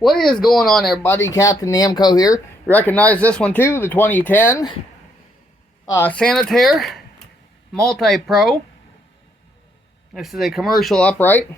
What is going on, everybody? Captain Namco here. You recognize this one too, the 2010 Sanitare Multi-Pro. This is a commercial upright.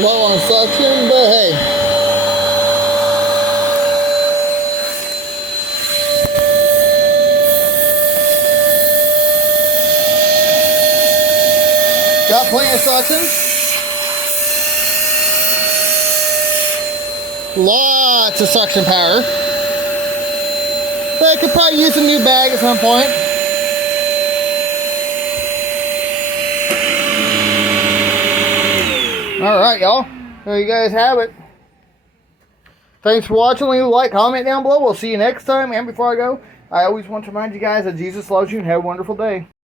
Low on suction, but hey. Got plenty of suction. Lots of suction power. But I could probably use a new bag at some point. Alright, y'all. There you guys have it. Thanks for watching. Leave a like, comment down below. We'll see you next time. And before I go, I always want to remind you guys that Jesus loves you and have a wonderful day.